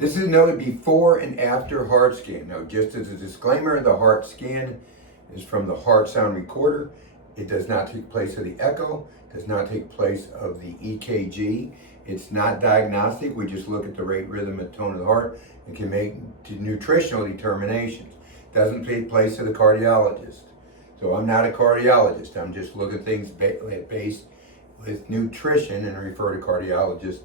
This is noted before and after heart scan. Now, just as a disclaimer, the heart scan is from the heart sound recorder. It does not take place of the echo, does not take place of the EKG. It's not diagnostic. We just look at the rate, rhythm, and tone of the heart and can make nutritional determinations. Doesn't take place of the cardiologist. So I'm not a cardiologist. I'm just looking at things based with nutrition and refer to cardiologists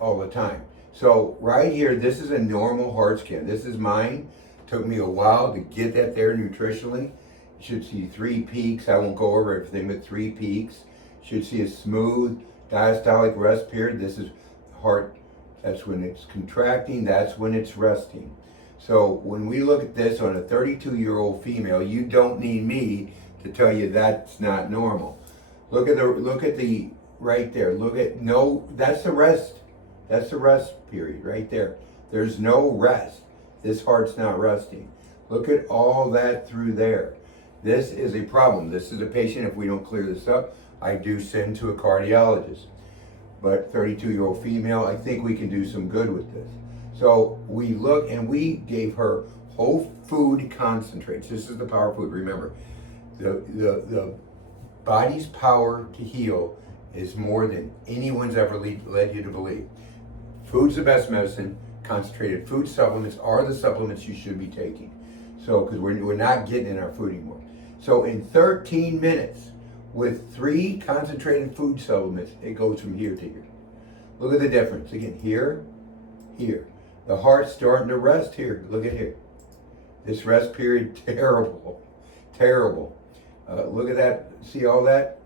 all the time. So right here, this is a normal heart scan. This is mine. Took me a while to get that there nutritionally. You should see 3 peaks. I won't go over everything, but 3 peaks. Should see a smooth diastolic rest period. This is heart, that's when it's contracting, that's when it's resting. So when we look at this on a 32-year-old female, you don't need me to tell you that's not normal. Look at the right there. That's the rest. That's the rest period right there. There's no rest. This heart's not resting. Look at all that through there. This is a problem. This is a patient, if we don't clear this up, I do send to a cardiologist. But 32-year-old female, I think we can do some good with this. So we look and we gave her whole food concentrates. This is the power food. Remember, the body's power to heal is more than anyone's ever led you to believe. Food's the best medicine. Concentrated food supplements are the supplements you should be taking. So, because we're not getting in our food anymore. So in 13 minutes, with 3 concentrated food supplements, it goes from here to here. Look at the difference. Again, here, here. The heart's starting to rest here. Look at here. This rest period, terrible, terrible. Look at that. See all that?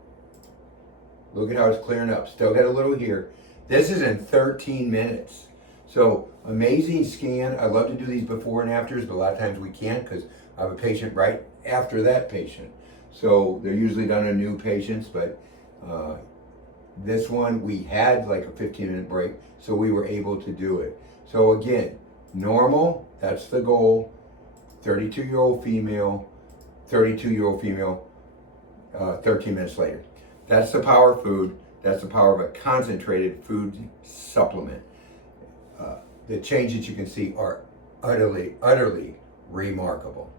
Look at how it's clearing up. Still got a little here. This is in 13 minutes. So amazing scan. I love to do these before and afters, but a lot of times we can't because I have a patient right after that patient. So they're usually done on new patients, but this one we had like a 15-minute break, so we were able to do it. So again, normal, that's the goal. 32-year-old female, 32-year-old female, 13 minutes later. That's the power food. That's the power of a concentrated food supplement. The changes you can see are utterly, utterly remarkable.